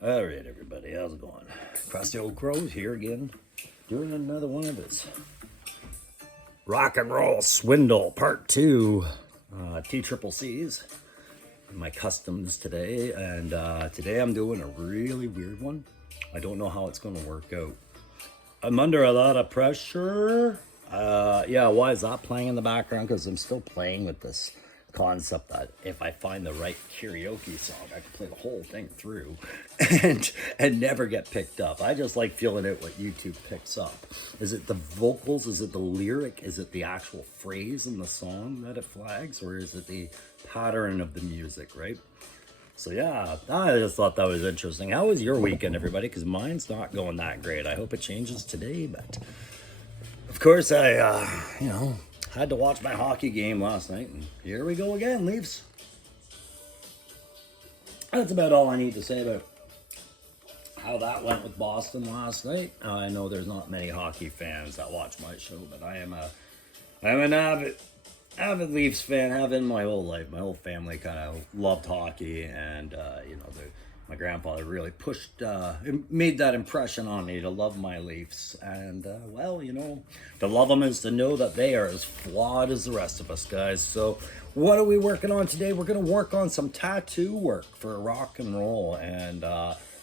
All right, everybody, how's it going? Crusty Old Crows here again, doing another one of this rock and roll swindle part two, T triple C's, my customs today, and today I'm doing a really weird one. I don't know how it's going to work out. I'm under a lot of pressure. Yeah, why is that playing in the background? Because I'm still playing with this concept that if I find the right karaoke song, I can play the whole thing through and never get picked up. I just like feeling out what YouTube picks up. Is it the vocals? Is it the lyric? Is it the actual phrase in the song that it flags? Or is it the pattern of the music, right? So yeah, I just thought that was interesting. How was your weekend, everybody? Because mine's not going that great. I hope it changes today, but of course I, had to watch my hockey game last night, and here we go again, Leafs. That's about all I need to say about how that went with Boston last night. I know there's not many hockey fans that watch my show, but I'm an avid Leafs fan. Have been my whole life. My whole family kind of loved hockey, and my grandfather really made that impression on me to love my Leafs. And to love them is to know that they are as flawed as the rest of us, guys. So what are we working on today? We're going to work on some tattoo work for rock and roll, and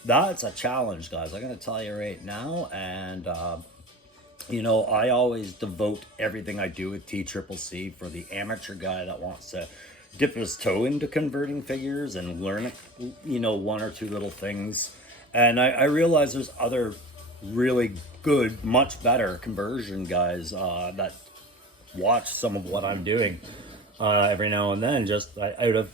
that's a challenge, guys. I'm going to tell you right now, and I always devote everything I do with T Triple C for the amateur guy that wants to dip his toe into converting figures and learn, one or two little things. And I realize there's other really good, much better conversion guys that watch some of what I'm doing every now and then, just out of,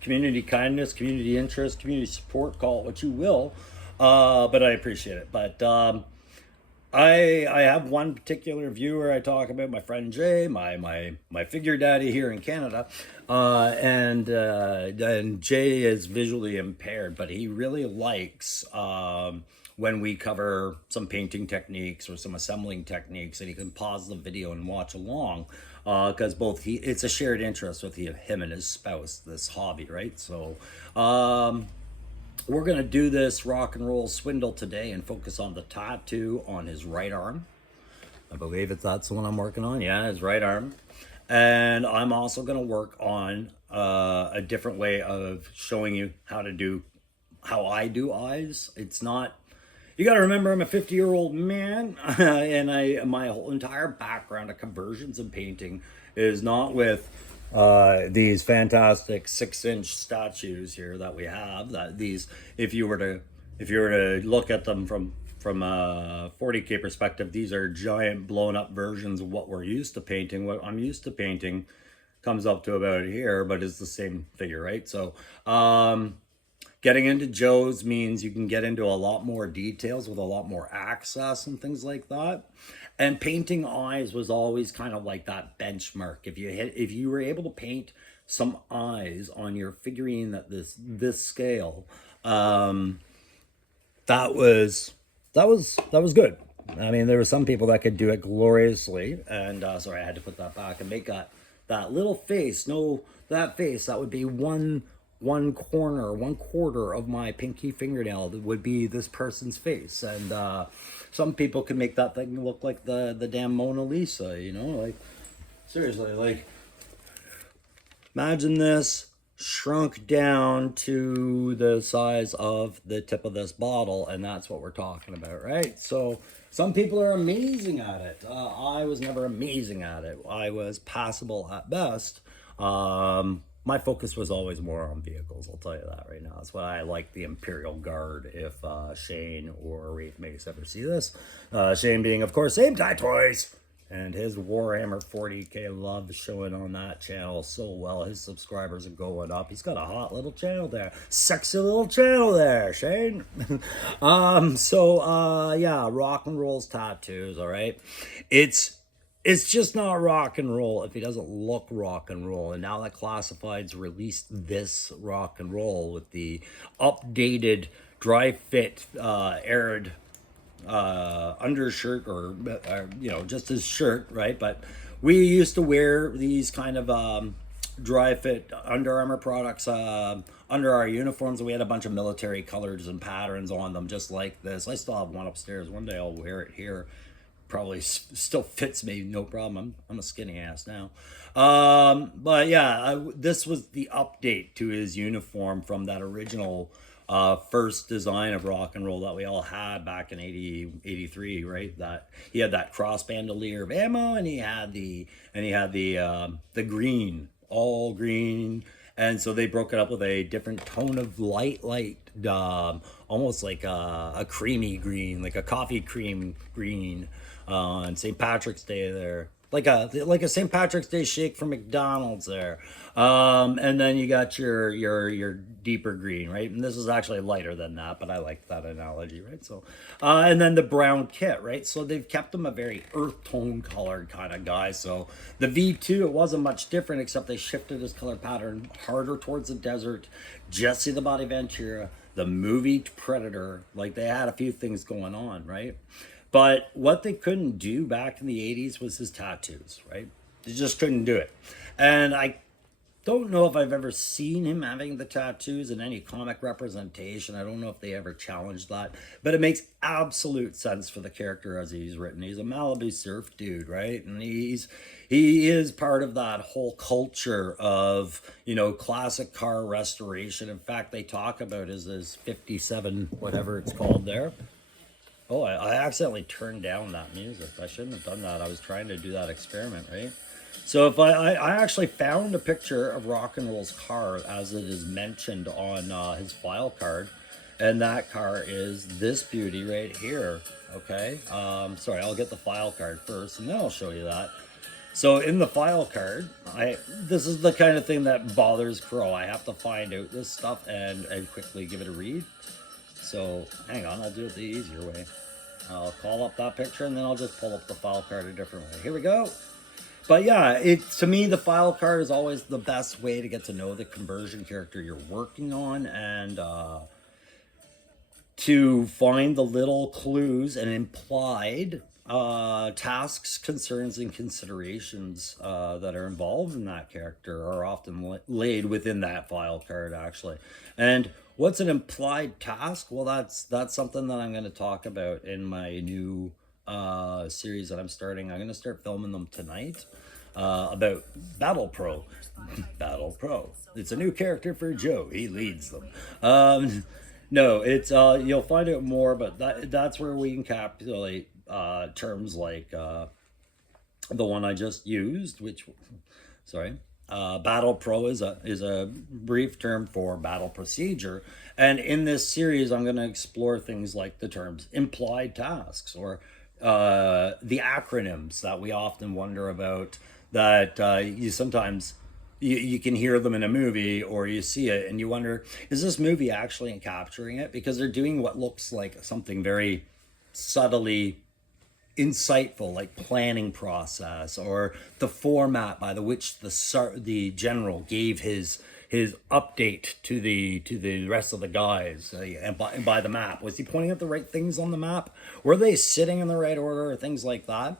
community kindness, community interest, community support, call it what you will. But I appreciate it. But I have one particular viewer I talk about, my friend Jay, my figure daddy here in Canada, and Jay is visually impaired, but he really likes when we cover some painting techniques or some assembling techniques, and he can pause the video and watch along, because it's a shared interest with him and his spouse, this hobby, right? So we're going to do this rock and roll swindle today and focus on the tattoo on his right arm. I believe that's the one I'm working on. Yeah, his right arm. And I'm also going to work on a different way of showing you how I do eyes. It's not, you got to remember, I'm a 50-year-old man, and my whole entire background of conversions and painting is not with these fantastic 6-inch statues here that we have. If you were to look at them from a 40K perspective, these are giant blown up versions of what we're used to painting. What I'm used to painting comes up to about here, but it's the same figure, right? So getting into Joe's means you can get into a lot more details with a lot more access and things like that. And painting eyes was always kind of like that benchmark. If you were able to paint some eyes on your figurine at this scale, that was good. I mean, there were some people that could do it gloriously, and sorry, I had to put that back and make that little face. No, that face, that would be one quarter of my pinky fingernail would be this person's face. And some people can make that thing look like the damn Mona Lisa, like seriously, like imagine this shrunk down to the size of the tip of this bottle, and that's what we're talking about, right? So some people are amazing at it. I was never amazing at it. I was passable at best. My focus was always more on vehicles, I'll tell you that right now. That's why I like the Imperial Guard, if Shane or Rafe Mace ever see this. Shane being, of course, Same Tie Toys, and his Warhammer 40K love showing on that channel so well. His subscribers are going up. He's got a hot little channel there. Sexy little channel there, Shane. Yeah, rock and roll's tattoos, all right? It's just not rock and roll if he doesn't look rock and roll. And now that Classified's released this rock and roll with the updated dry fit aired undershirt or just his shirt, right? But we used to wear these kind of dry fit Under Armour products under our uniforms. We had a bunch of military colors and patterns on them, just like this. I still have one upstairs. One day I'll wear it here. Probably still fits me, no problem. I'm a skinny ass now. But yeah, this was the update to his uniform from that original first design of rock and roll that we all had back in 83, right? That he had that cross bandolier of ammo, and he had the green, all green. And so they broke it up with a different tone of light, almost like a creamy green, like a coffee cream green, on St. Patrick's Day there, like a St. Patrick's Day shake from McDonald's there. And then you got your deeper green, right? And this is actually lighter than that, but I like that analogy, right? So, and then the brown kit, right? So they've kept him a very earth tone colored kind of guy. So the V2, it wasn't much different, except they shifted his color pattern harder towards the desert. Jesse the Body Ventura, the movie Predator, like they had a few things going on, right? But what they couldn't do back in the 80s was his tattoos, right? They just couldn't do it. And I don't know if I've ever seen him having the tattoos in any comic representation. I don't know if they ever challenged that. But it makes absolute sense for the character as he's written. He's a Malibu surf dude, right? And he is part of that whole culture of, classic car restoration. In fact, they talk about his 57, whatever it's called there. Oh, I accidentally turned down that music. I shouldn't have done that. I was trying to do that experiment, right? So if I actually found a picture of Rock and Roll's car as it is mentioned on his file card. And that car is this beauty right here, okay? Sorry, I'll get the file card first and then I'll show you that. So in the file card, this is the kind of thing that bothers Crow. I have to find out this stuff and quickly give it a read. So hang on, I'll do it the easier way. I'll call up that picture and then I'll just pull up the file card a different way. Here we go. But yeah, to me, the file card is always the best way to get to know the conversion character you're working on, and to find the little clues and implied tasks, concerns, and considerations that are involved in that character are often laid within that file card, actually. And what's an implied task? Well, that's something that I'm going to talk about in my new series that I'm starting. I'm going to start filming them tonight about Battle Pro. Battle Pro. It's a new character for Joe. He leads them. No, it's you'll find out more, but that's where we encapsulate terms like the one I just used, Battle Pro is a brief term for battle procedure. And in this series, I'm going to explore things like the terms implied tasks, or the acronyms that we often wonder about, that you can hear them in a movie or you see it and you wonder, is this movie actually capturing it? Because they're doing what looks like something very subtly insightful, like planning process, or the format by which the general gave his update to the rest of the guys, and by the map. Was he pointing at the right things on the map? Were they sitting in the right order, or things like that?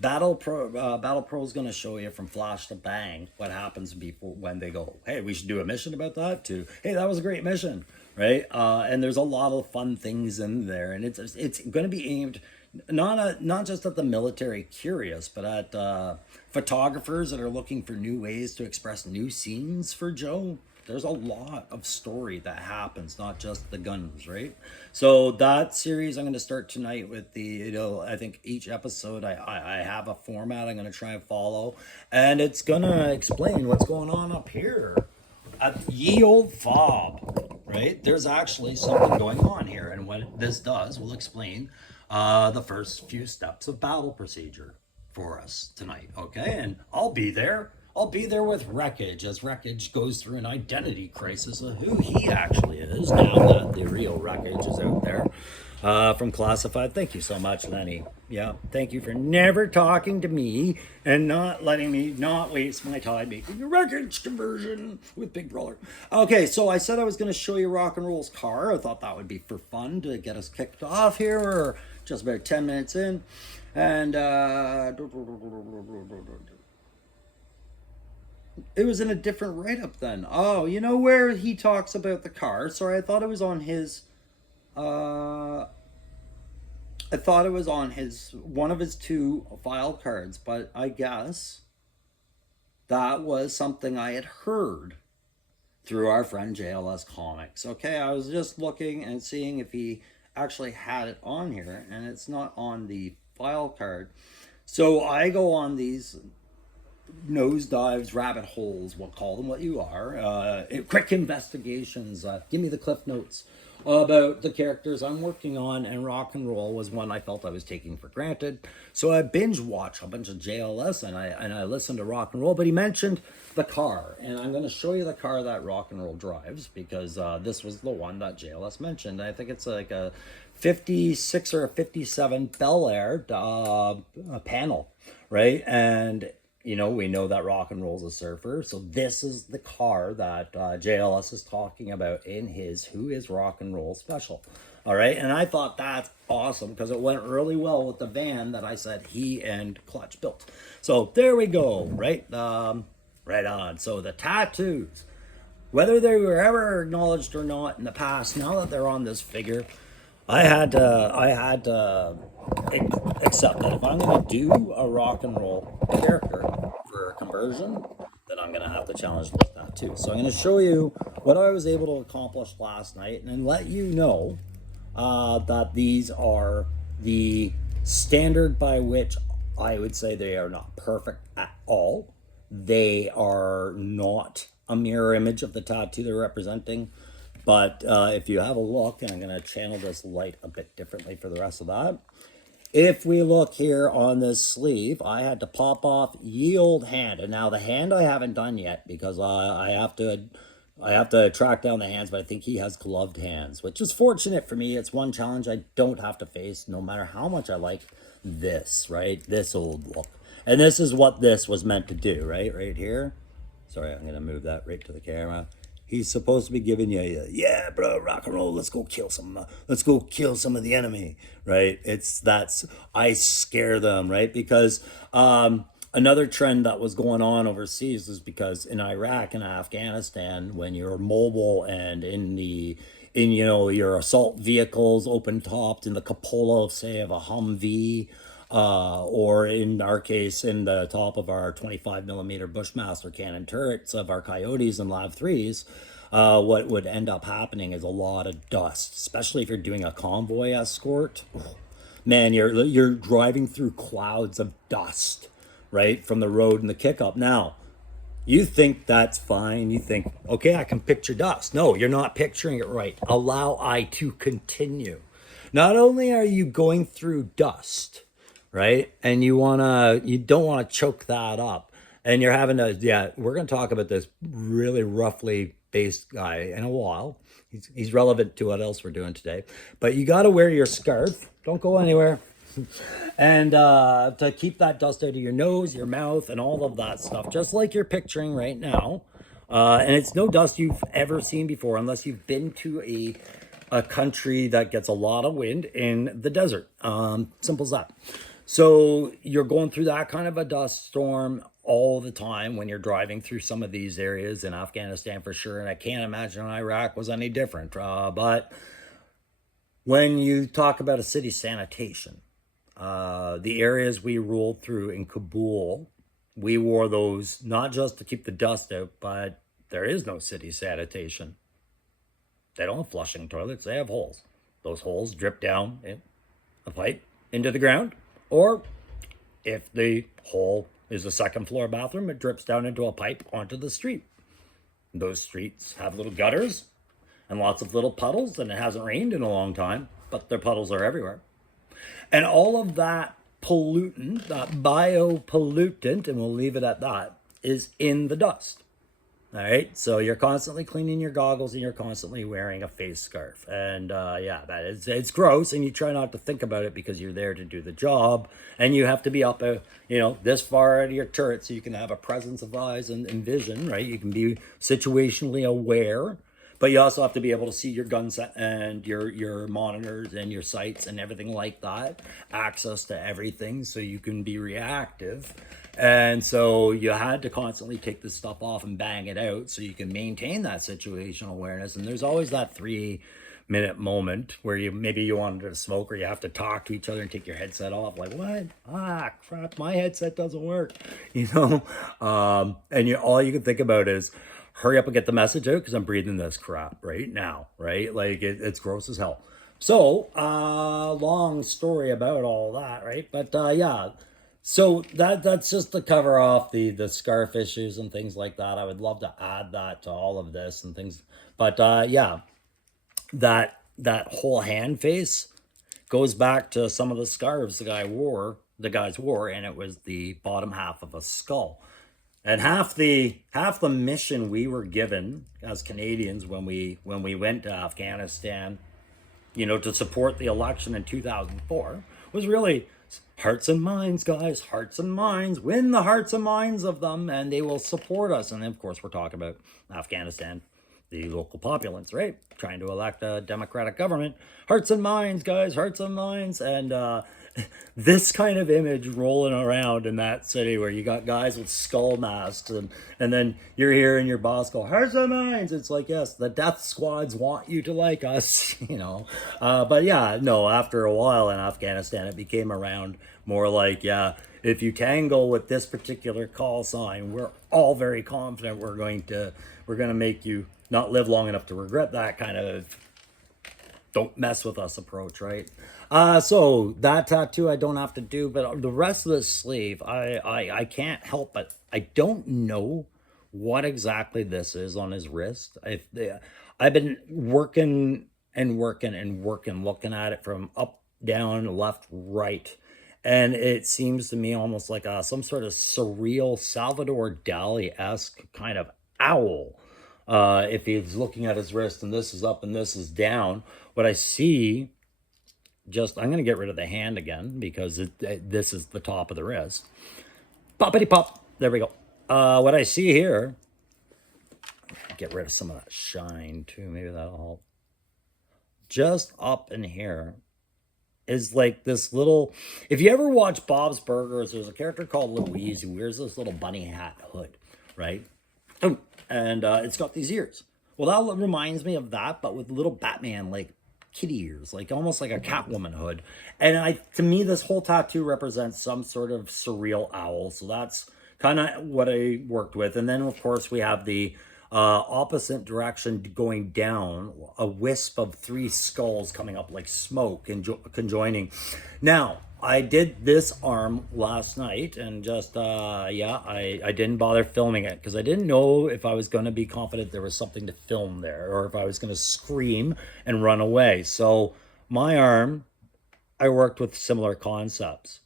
Battle Pro is going to show you from flash to bang what happens when they go, hey, we should do a mission about that, to, hey, that was a great mission, right? And there's a lot of fun things in there, and it's going to be aimed not just at the military curious, but at photographers that are looking for new ways to express new scenes for Joe. There's a lot of story that happens, not just the guns, right? So that series I'm going to start tonight with I think each episode I have a format I'm going to try and follow, and it's going to explain what's going on up here at ye old fob, right? There's actually something going on here, and what this does will explain the first few steps of battle procedure for us tonight, okay? And I'll be there with Wreckage, as Wreckage goes through an identity crisis of who he actually is, now that the real Wreckage is out there. From Classified. Thank you so much, Lenny. Yeah, thank you for never talking to me and not letting me not waste my time making a Wreckage conversion with Big Brother. Okay, so I said I was going to show you Rock and Roll's car. I thought that would be for fun to get us kicked off here. We're just about 10 minutes in. And it was in a different write-up then. Oh, you know where he talks about the car? Sorry, I thought it was on his. Uh, I thought it was on his one of his two file cards, but I guess that was something I had heard through our friend JLS Comics. Okay, I was just looking and seeing if he actually had it on here, and it's not on the file card. So I go on these nosedives, rabbit holes, we'll call them what you are, quick investigations, give me the cliff notes about the characters I'm working on, and rock and roll was one I felt I was taking for granted. So I binge watched a bunch of JLS, and I listened to rock and roll, but he mentioned the car, and I'm going to show you the car that rock and roll drives, because this was the one that JLS mentioned. I think it's like a 56 or a 57 Bel Air panel, right? And you know, we know that rock and roll's a surfer. So this is the car that JLS is talking about in his Who is Rock and Roll special. All right. And I thought that's awesome because it went really well with the van that I said he and Clutch built. So there we go. Right. Right on. So the tattoos, whether they were ever acknowledged or not in the past, now that they're on this figure, I had to accept that if I'm going to do a rock and roll character for a conversion, then I'm going to have to challenge with that too. So I'm going to show you what I was able to accomplish last night, and then let you know that these are the standard by which I would say they are not perfect at all. They are not a mirror image of the tattoo they're representing. But if you have a look, and I'm going to channel this light a bit differently for the rest of that. If we look here on this sleeve, I had to pop off ye old hand. And now the hand I haven't done yet because I have to track down the hands, but I think he has gloved hands, which is fortunate for me. It's one challenge I don't have to face, no matter how much I like this, right? This old look. And this is what this was meant to do, right? Right here. Sorry, I'm going to move that right to the camera. He's supposed to be giving you, yeah, bro, rock and roll. Let's go kill some of the enemy, right? I scare them, right? Because another trend that was going on overseas is because in Iraq and Afghanistan, when you're mobile and your assault vehicles open topped in the cupola of, say, of a Humvee, or in our case, in the top of our 25 millimeter Bushmaster cannon turrets of our Coyotes and Lav 3s, what would end up happening is a lot of dust, especially if you're doing a convoy escort. Man, you're driving through clouds of dust, right, from the road and the kick-up. Now, you think that's fine. You think, okay, I can picture dust. No, you're not picturing it right. Allow I to continue. Not only are you going through dust, right? And you don't want to choke that up. And you're having to, yeah, we're going to talk about this really roughly based guy in a while. He's relevant to what else we're doing today. But you got to wear your scarf. Don't go anywhere. And to keep that dust out of your nose, your mouth, and all of that stuff, just like you're picturing right now. And it's no dust you've ever seen before, unless you've been to a country that gets a lot of wind in the desert. Simple as that. So you're going through that kind of a dust storm all the time when you're driving through some of these areas in Afghanistan for sure. And I can't imagine Iraq was any different. But when you talk about a city sanitation, the areas we rolled through in Kabul, we wore those not just to keep the dust out, but there is no city sanitation. They don't have flushing toilets. They have holes. Those holes drip down in a pipe into the ground. Or if the hole is a second floor bathroom, it drips down into a pipe onto the street. Those streets have little gutters and lots of little puddles, and it hasn't rained in a long time, but their puddles are everywhere. And all of that pollutant, that biopollutant, and we'll leave it at that, is in the dust. All right, so you're constantly cleaning your goggles and you're constantly wearing a face scarf. And yeah, it's gross, and you try not to think about it because you're there to do the job, and you have to be up this far out of your turret so you can have a presence of eyes and vision, right? You can be situationally aware, but you also have to be able to see your gun set and your monitors and your sights and everything like that, access to everything, so you can be reactive. And so you had to constantly take this stuff off and bang it out so you can maintain that situational awareness. And there's always that 3 minute moment where you wanted to smoke, or you have to talk to each other and take your headset off, like, what, crap, my headset doesn't work, and all you can think about is hurry up and get the message out, because I'm breathing this crap right now, right? Like, it's gross as hell. So long story about all that, right? But yeah, so that's just to cover off the scarf issues and things like that. I would love to add that to all of this and things, but yeah, that whole hand face goes back to some of the scarves the guys wore, and it was the bottom half of a skull. And half the mission we were given as Canadians when we went to Afghanistan, to support the election in 2004, was really hearts and minds, guys, hearts and minds, win the hearts and minds of them, and they will support us. And then, of course, we're talking about Afghanistan, the local populace, right? Trying to elect a democratic government. Hearts and minds, guys, hearts and minds. And this kind of image rolling around in that city where you got guys with skull masks, and then you're hearing your boss go, hearts and minds. It's like, yes, the death squads want you to like us, But yeah, no, after a while in Afghanistan, it became around more like, yeah, if you tangle with this particular call sign, we're all very confident we're going to make you not live long enough to regret that kind of don't mess with us approach, right? So that tattoo I don't have to do, but the rest of the sleeve, I can't help but I don't know what exactly this is on his wrist. I've been working and working and working, looking at it from up, down, left, right. And it seems to me almost like some sort of surreal Salvador Dali-esque kind of owl. If he's looking at his wrist and this is up and this is down, what I see, I'm going to get rid of the hand again because this is the top of the wrist. Poppity pop. There we go. What I see here, get rid of some of that shine too. Maybe that'll help. Just up in here is like this little, if you ever watch Bob's Burgers, there's a character called Louise who wears this little bunny hat hood, right? And it's got these ears. Well, that reminds me of that, but with little Batman, like kitty ears, like almost like a Catwoman hood. And to me, this whole tattoo represents some sort of surreal owl. So that's kind of what I worked with. And then, of course, we have the opposite direction going down, a wisp of 3 skulls coming up like smoke and conjoining. Now, I did this arm last night, and just, I didn't bother filming it because I didn't know if I was going to be confident there was something to film there or if I was going to scream and run away. So my arm, I worked with similar concepts.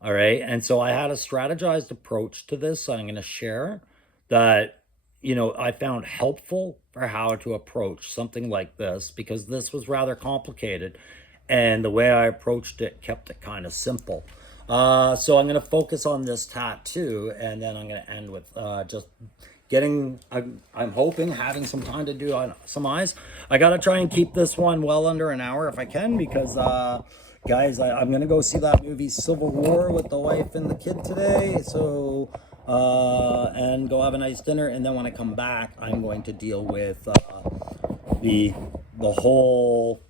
All right. And so I had a strategized approach to this. So I'm going to share that, I found helpful for how to approach something like this, because this was rather complicated. And the way I approached it kept it kind of simple. So I'm going to focus on this tattoo, and then I'm going to end with just getting, I'm hoping, having some time to do on some eyes. I got to try and keep this one well under an hour if I can, because, guys, I'm going to go see that movie Civil War with the wife and the kid today. So, and go have a nice dinner. And then when I come back, I'm going to deal with the whole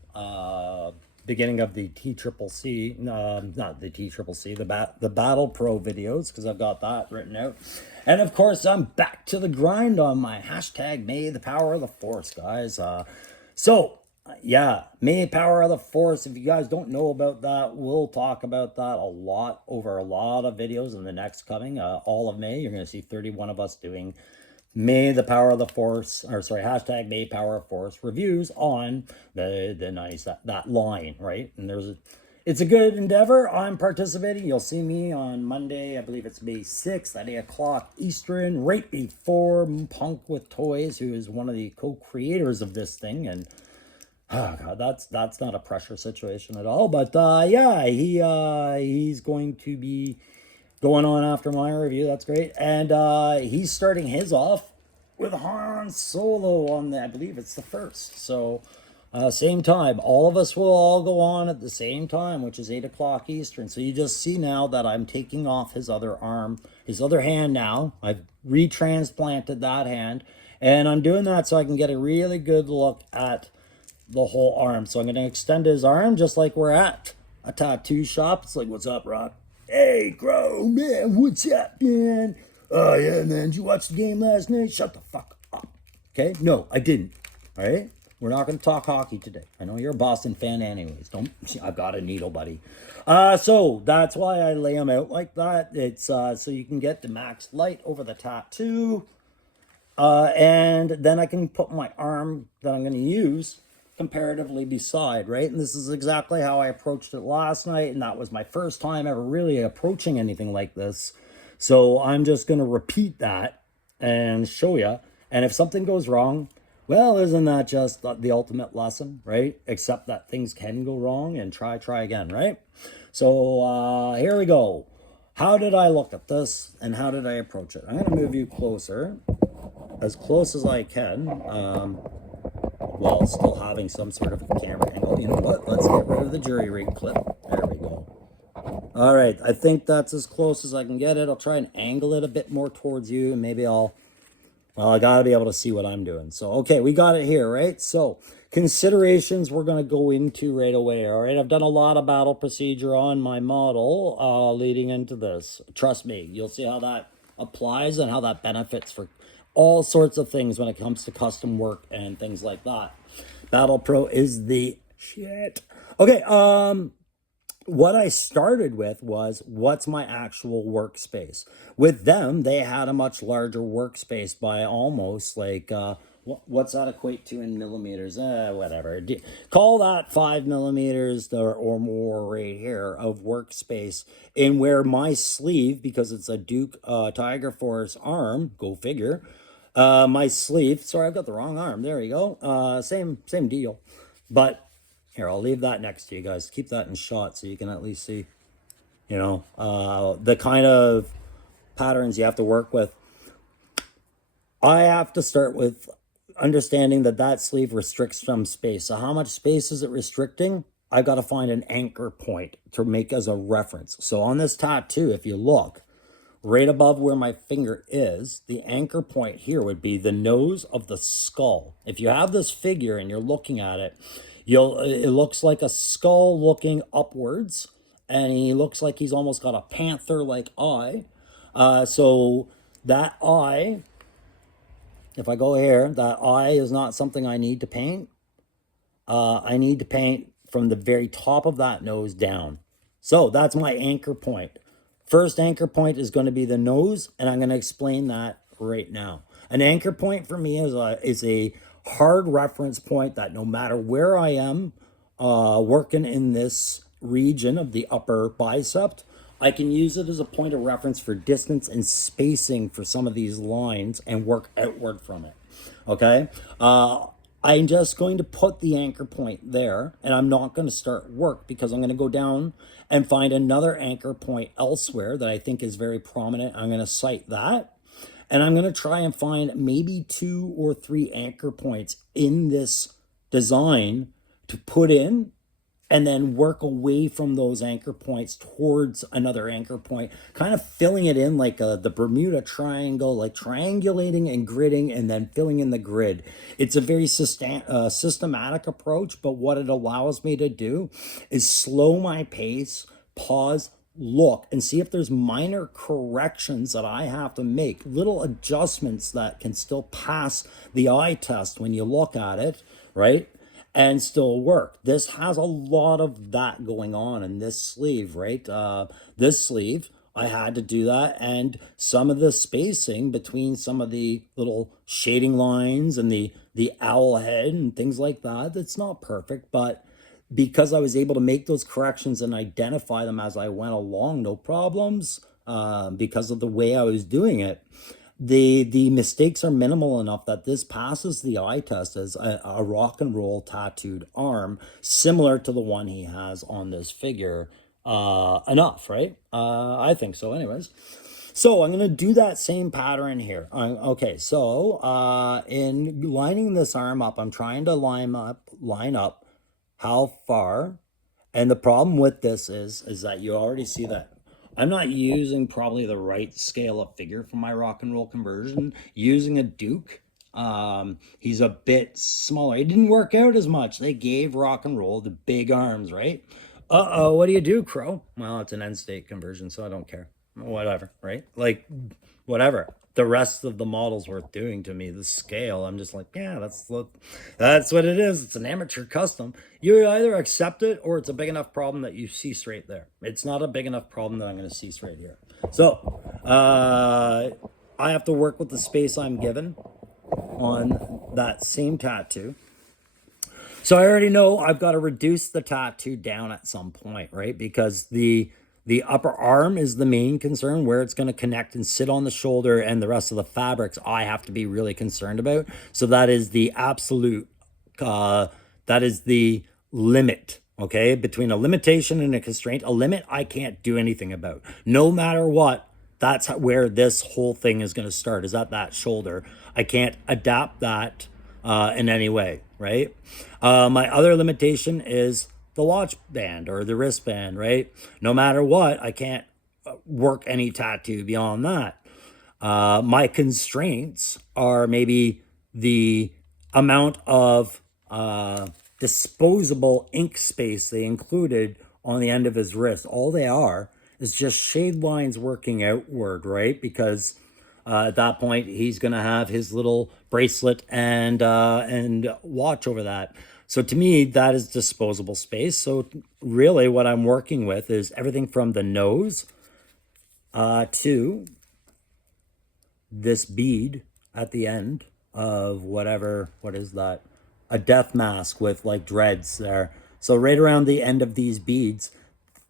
beginning of the TCCC, not the TCCC, the Battle Pro videos, because I've got that written out. And of course, I'm back to the grind on my hashtag May the Power of the Force, guys. Yeah, May Power of the Force. If you guys don't know about that, we'll talk about that a lot over a lot of videos in the next coming, all of May. You're going to see 31 of us doing May the Power of the Force, hashtag May Power of Force reviews on that line, right? And it's a good endeavor. I'm participating. You'll see me on Monday, I believe it's May 6th at 8 o'clock Eastern, right before Punk with Toys, who is one of the co-creators of this thing. And oh God, that's not a pressure situation at all. But yeah, he's going to be going on after my review. That's great. And he's starting his off with Han Solo on the, I believe it's the first. So, same time. All of us will all go on at the same time, which is 8 o'clock Eastern. So you just see now that I'm taking off his other arm, his other hand now. I've retransplanted that hand. And I'm doing that so I can get a really good look at the whole arm. So I'm going to extend his arm just like we're at a tattoo shop. It's like, what's up, Rob? Hey, Crow, man, what's up, man? Oh, yeah, man, did you watch the game last night? Shut the fuck up. Okay? No, I didn't. All right? We're not going to talk hockey today. I know you're a Boston fan anyways. Don't. I've got a needle, buddy. So that's why I lay them out like that. It's so you can get the max light over the tattoo. And then I can put my arm that I'm going to use comparatively beside, right? And this is exactly how I approached it last night. And that was my first time ever really approaching anything like this. So I'm just going to repeat that and show you. And if something goes wrong, well, isn't that just the ultimate lesson, right? Except that things can go wrong and try again, right? So here we go. How did I look at this and how did I approach it? I'm going to move you closer, as close as I can, while still having some sort of camera angle. You know what? Let's get rid of the jury rig clip. There we go. All right. I think that's as close as I can get it. I'll try and angle it a bit more towards you, and maybe well, I got to be able to see what I'm doing. So, okay, we got it here, right? So, considerations we're going to go into right away, all right? I've done a lot of battle procedure on my model leading into this. Trust me, you'll see how that applies and how that benefits for all sorts of things when it comes to custom work and things like that. Battle Pro is the shit. Okay, what I started with was, what's my actual workspace? With them, they had a much larger workspace by almost like, what's that equate to in millimeters? Whatever. Call that 5 millimeters or more right here of workspace, in where my sleeve, because it's a Duke Tiger Force arm, go figure, my sleeve, sorry, I've got the wrong arm. There you go. Same deal. But here, I'll leave that next to you guys. Keep that in shot so you can at least see, you know, the kind of patterns you have to work with. I have to start with understanding that that sleeve restricts some space. So how much space is it restricting? I got to find an anchor point to make as a reference. So on this tattoo, if you look, right above where my finger is, the anchor point here would be the nose of the skull. If you have this figure and you're looking at it, it looks like a skull looking upwards, and he looks like he's almost got a panther-like eye. So that eye, if I go here, that eye is not something I need to paint. I need to paint from the very top of that nose down. So that's my anchor point. First anchor point is going to be the nose, and I'm going to explain that right now. An anchor point for me is a hard reference point that no matter where I am working in this region of the upper bicep, I can use it as a point of reference for distance and spacing for some of these lines and work outward from it. Okay? I'm just going to put the anchor point there, and I'm not going to start work because I'm going to go down and find another anchor point elsewhere that I think is very prominent. I'm going to cite that. And I'm going to try and find maybe 2 or 3 anchor points in this design to put in, and then work away from those anchor points towards another anchor point, kind of filling it in like the Bermuda Triangle, like triangulating and gridding and then filling in the grid. It's a very systematic approach, but what it allows me to do is slow my pace, pause, look, and see if there's minor corrections that I have to make, little adjustments that can still pass the eye test when you look at it, right? And still work. This has a lot of that going on in this sleeve, right? This sleeve, I had to do that, and some of the spacing between some of the little shading lines and the owl head and things like that, it's not perfect, but because I was able to make those corrections and identify them as I went along, no problems, because of the way I was doing it, the mistakes are minimal enough that this passes the eye test as a rock and roll tattooed arm, similar to the one he has on this figure, enough, right? I think so anyways. So I'm going to do that same pattern here. Okay, so in lining this arm up, I'm trying to line up how far. And the problem with this is that you already see that I'm not using probably the right scale of figure for my rock and roll conversion. Using a Duke, he's a bit smaller. It didn't work out as much. They gave rock and roll the big arms, right? Uh-oh, what do you do, Crow? Well, it's an end state conversion, so I don't care. Whatever, right? Like, whatever. The rest of the model's worth doing to me. The scale, I'm just like, yeah, that's what it is. It's an amateur custom. You either accept it or it's a big enough problem that you see straight there. It's not a big enough problem that I'm going to see straight here. So, I have to work with the space I'm given on that same tattoo. So I already know I've got to reduce the tattoo down at some point, right? Because the upper arm is the main concern, where it's going to connect and sit on the shoulder, and the rest of the fabrics I have to be really concerned about. So that is the absolute, that is the limit, okay? Between a limitation and a constraint, a limit I can't do anything about. No matter what, that's where this whole thing is going to start, is at that shoulder. I can't adapt that in any way, right? My other limitation is the watch band or the wristband, right? No matter what, I can't work any tattoo beyond that. My constraints are maybe the amount of disposable ink space they included on the end of his wrist. All they are is just shade lines working outward, right? Because at that point, he's going to have his little bracelet and watch over that. So to me, that is disposable space. So really what I'm working with is everything from the nose to this bead at the end of whatever, what is that? A death mask with like dreads there. So right around the end of these beads,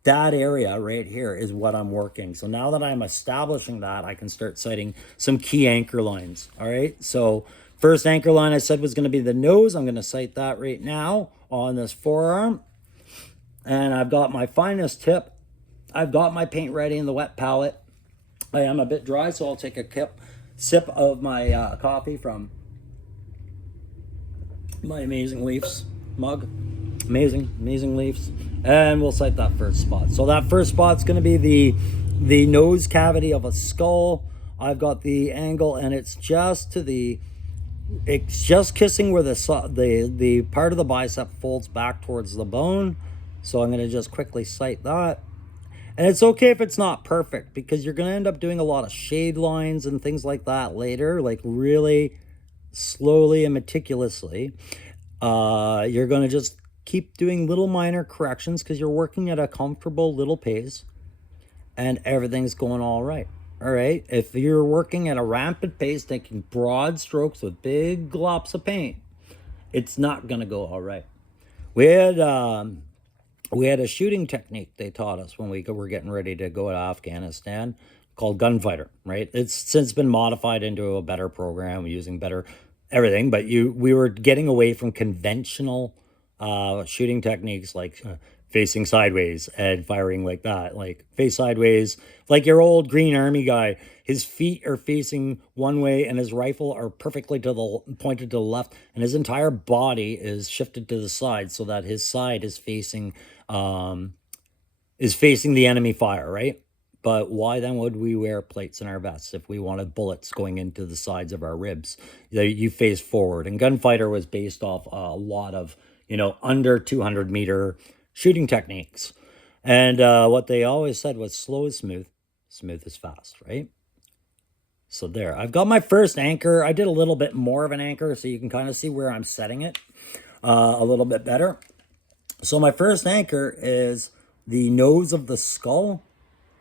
that area right here is what I'm working. So now that I'm establishing that, I can start citing some key anchor lines. All right. So first anchor line I said was going to be the nose. I'm going to cite that right now on this forearm. And I've got my finest tip. I've got my paint ready in the wet palette. I am a bit dry, so I'll take a sip of my coffee from my Amazing Leafs mug. Amazing Leafs. And we'll cite that first spot. So that first spot's going to be the nose cavity of a skull. I've got the angle, and it's just kissing where the part of the bicep folds back towards the bone. So I'm going to just quickly cite that. And it's okay if it's not perfect, because you're going to end up doing a lot of shade lines and things like that later, like really slowly and meticulously. You're going to just keep doing little minor corrections because you're working at a comfortable little pace and everything's going all right. All right. If you're working at a rampant pace, taking broad strokes with big glops of paint, it's not going to go all right. We had a shooting technique they taught us when we were getting ready to go to Afghanistan called Gunfighter, right? It's since been modified into a better program using better everything, but we were getting away from conventional shooting techniques like facing sideways and firing like that, like face sideways, like your old Green Army guy. His feet are facing one way and his rifle are perfectly pointed to the left, and his entire body is shifted to the side so that his side is facing the enemy fire, right? But why then would we wear plates in our vests if we wanted bullets going into the sides of our ribs? You face forward. And Gunfighter was based off a lot of, under 200 meter shooting techniques. And what they always said was slow is smooth, smooth is fast, right? So there, I've got my first anchor. I did a little bit more of an anchor so you can kind of see where I'm setting it a little bit better. So my first anchor is the nose of the skull.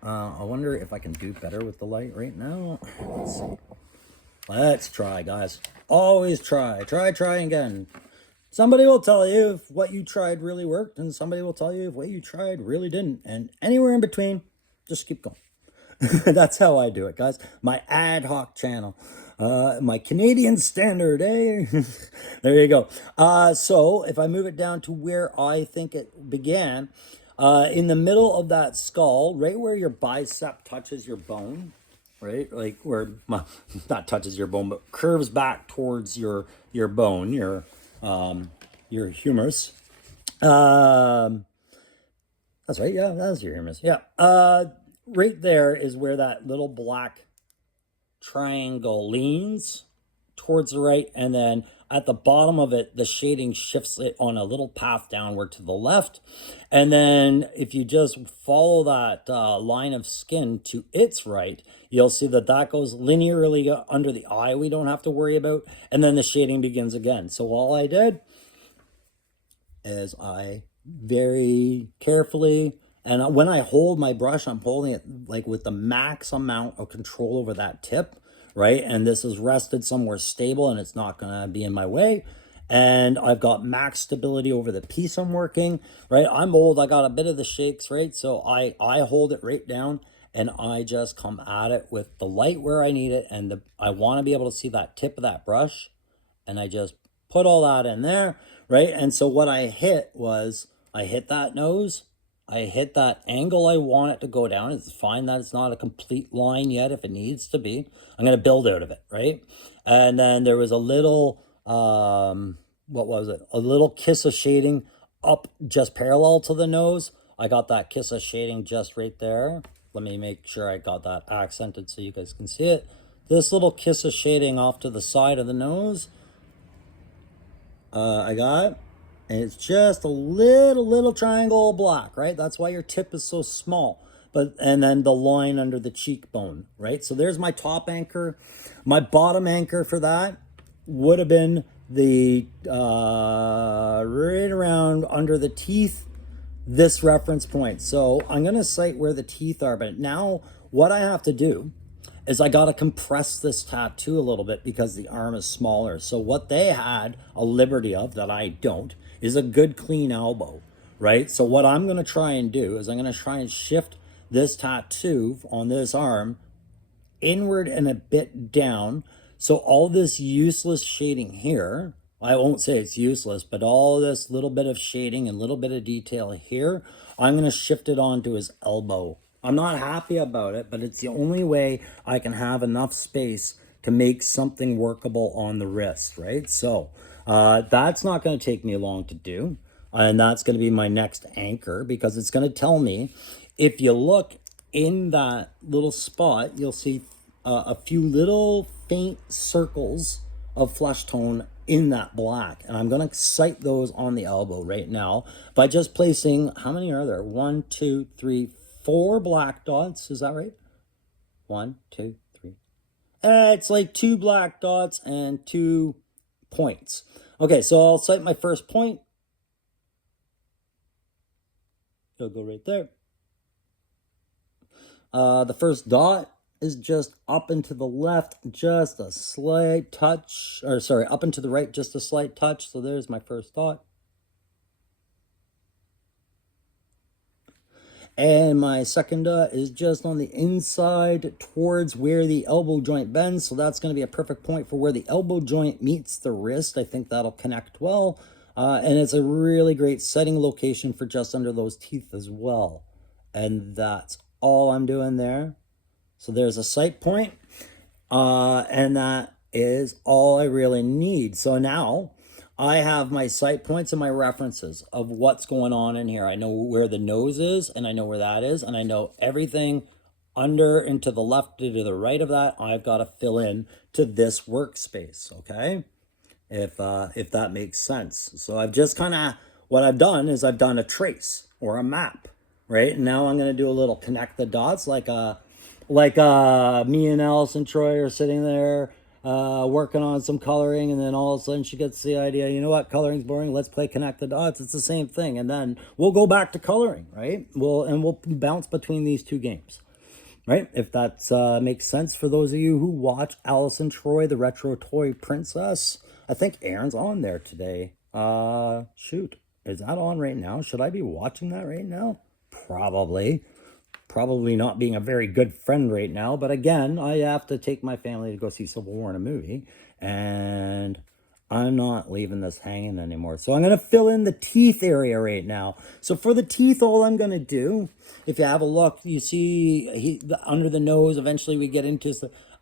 I wonder if I can do better with the light right now. Let's see. Let's try, guys. Always try. Try again. Somebody will tell you if what you tried really worked, and somebody will tell you if what you tried really didn't. And anywhere in between, just keep going. That's how I do it, guys. My ad hoc channel. My Canadian standard, eh? There you go. So if I move it down to where I think it began, in the middle of that skull, right where your bicep touches your bone, right? Like where not touches your bone, but curves back towards your bone, your humerus. Um, that's right. Yeah, that's your humerus. Yeah. Right there is where that little black triangle leans towards the right, and then at the bottom of it the shading shifts it on a little path downward to the left, and then if you just follow that line of skin to its right, you'll see that that goes linearly under the eye, we don't have to worry about, and then the shading begins again. So all I did is I very carefully, and when I hold my brush, I'm holding it like with the max amount of control over that tip, right? And this is rested somewhere stable and it's not gonna be in my way. And I've got max stability over the piece I'm working, right? I'm old, I got a bit of the shakes, right? So I hold it right down and I just come at it with the light where I need it. And I wanna be able to see that tip of that brush, and I just put all that in there, right? And so what I hit was I hit that nose, I hit that angle I want it to go down. It's fine that it's not a complete line yet if it needs to be. I'm going to build out of it, right? And then there was a little, what was it? A little kiss of shading up just parallel to the nose. I got that kiss of shading just right there. Let me make sure I got that accented so you guys can see it. This little kiss of shading off to the side of the nose, I got, and it's just a little triangle of black, right? That's why your tip is so small. But and then the line under the cheekbone, right? So there's my top anchor. My bottom anchor for that would have been the right around under the teeth, this reference point. So I'm going to cite where the teeth are, but now what I have to do is I got to compress this tattoo a little bit because the arm is smaller. So what they had a liberty of that I don't is a good clean elbow, right? So what I'm going to try and do is I'm going to try and shift this tattoo on this arm inward and a bit down. So all this useless shading here, I won't say it's useless, but all this little bit of shading and little bit of detail here, I'm going to shift it onto his elbow. I'm not happy about it, but it's the only way I can have enough space to make something workable on the wrist, right? So that's not going to take me long to do. And that's going to be my next anchor because it's going to tell me, if you look in that little spot, you'll see a few little faint circles of flesh tone in that black, and I'm going to cite those on the elbow right now by just placing, how many are there? 1, 2, 3, 4 black dots. Is that right? 1, 2, 3. It's like 2 black dots and 2 points. Okay, so I'll cite my first point. It'll go right there. The first dot is just up and to the left, just a slight touch, or sorry, up and to the right, just a slight touch. So there's my first dot. And my second dot is just on the inside towards where the elbow joint bends. So that's going to be a perfect point for where the elbow joint meets the wrist. I think that'll connect well. And it's a really great setting location for just under those teeth as well. And that's all I'm doing there. So there's a sight point, and that is all I really need. So now I have my sight points and my references of what's going on in here. I know where the nose is, and I know where that is, and I know everything under and to the left and to the right of that. I've got to fill in to this workspace, okay? If that makes sense. So I've just kind of, what I've done is I've done a trace or a map, right? And now I'm going to do a little connect the dots, like me and Allison Troy are sitting there working on some coloring, and then all of a sudden she gets the idea, you know what, coloring's boring, let's play connect the dots. It's the same thing, and then we'll go back to coloring, right? We'll bounce between these two games, right? If that makes sense for those of you who watch Allison Troy, the Retro Toy Princess. I think Aaron's on there today. Shoot, is that on right now? Should I be watching that right now? Probably not being a very good friend right now, but again, I have to take my family to go see Civil War in a movie, and I'm not leaving this hanging anymore. So I'm going to fill in the teeth area right now. So for the teeth, all I'm going to do, if you have a look, you see under the nose, eventually we get into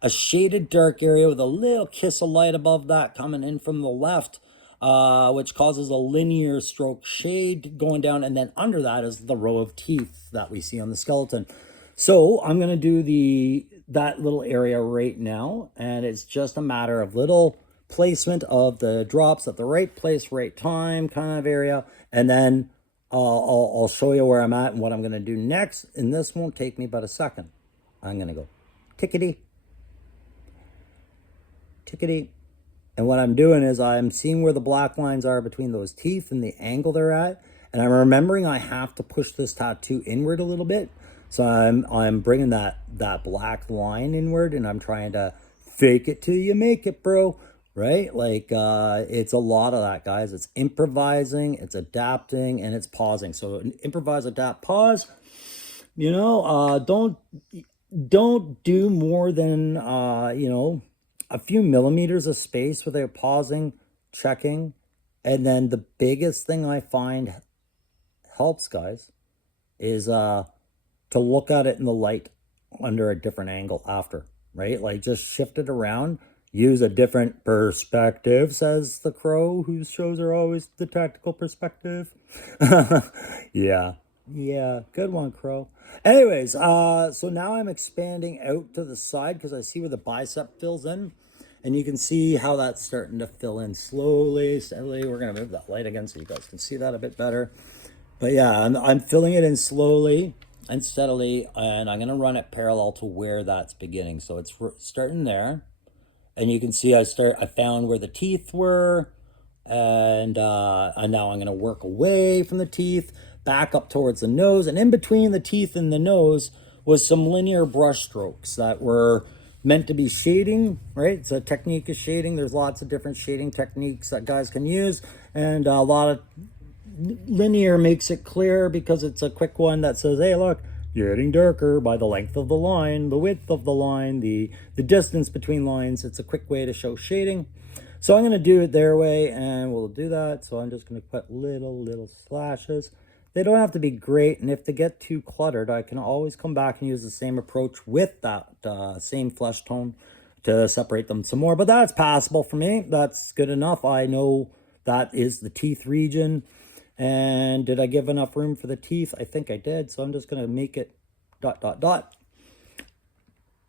a shaded dark area with a little kiss of light above that coming in from the left, which causes a linear stroke shade going down. And then under that is the row of teeth that we see on the skeleton. So I'm going to do that little area right now. And it's just a matter of little placement of the drops at the right place, right time kind of area. And then I'll show you where I'm at and what I'm going to do next. And this won't take me but a second. I'm going to go tickety, tickety. And what I'm doing is I'm seeing where the black lines are between those teeth and the angle they're at. And I'm remembering I have to push this tattoo inward a little bit. So I'm bringing that black line inward, and I'm trying to fake it till you make it, bro. Right? Like, it's a lot of that, guys. It's improvising, it's adapting, and it's pausing. So improvise, adapt, pause. You know, don't do more than, you know, a few millimeters of space without pausing, checking. And then the biggest thing I find helps, guys, is to look at it in the light under a different angle after, right? Like, just shift it around. Use a different perspective, says the crow, whose shows are always the tactical perspective. Yeah. Yeah, good one, crow. Anyways, so now I'm expanding out to the side because I see where the bicep fills in. And you can see how that's starting to fill in slowly, steadily. We're going to move that light again so you guys can see that a bit better. But yeah, I'm filling it in slowly and steadily, and I'm going to run it parallel to where that's beginning. So it's starting there. And you can see I found where the teeth were, and now I'm going to work away from the teeth, back up towards the nose, and in between the teeth and the nose was some linear brush strokes that were meant to be shading, right? It's a technique of shading. There's lots of different shading techniques that guys can use, and a lot of linear makes it clear because it's a quick one that says, hey, look, getting darker by the length of the line, the width of the line, the distance between lines. It's a quick way to show shading. So I'm going to do it their way, and we'll do that. So I'm just going to put little slashes. They don't have to be great, and if they get too cluttered, I can always come back and use the same approach with that same flesh tone to separate them some more. But that's passable for me. That's good enough. I know that is the teeth region. And did I give enough room for the teeth? I think I did. So I'm just going to make it ...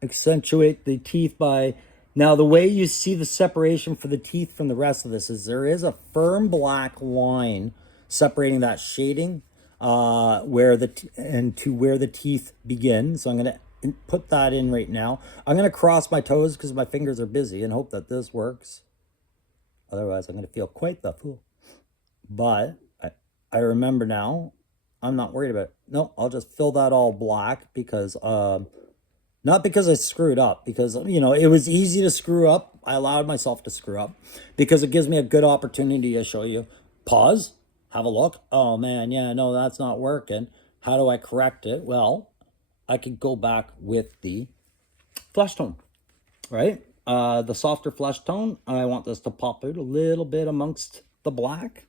Accentuate the teeth by... Now, the way you see the separation for the teeth from the rest of this is there is a firm black line separating that shading to where the teeth begin. So I'm going to put that in right now. I'm going to cross my toes because my fingers are busy and hope that this works. Otherwise, I'm going to feel quite the fool. But I remember now, I'm not worried about it. No, I'll just fill that all black because, not because I screwed up, because, you know, it was easy to screw up. I allowed myself to screw up because it gives me a good opportunity to show you. Pause, have a look. Oh man, yeah, no, that's not working. How do I correct it? Well, I could go back with the flesh tone, right? The softer flesh tone, I want this to pop out a little bit amongst the black.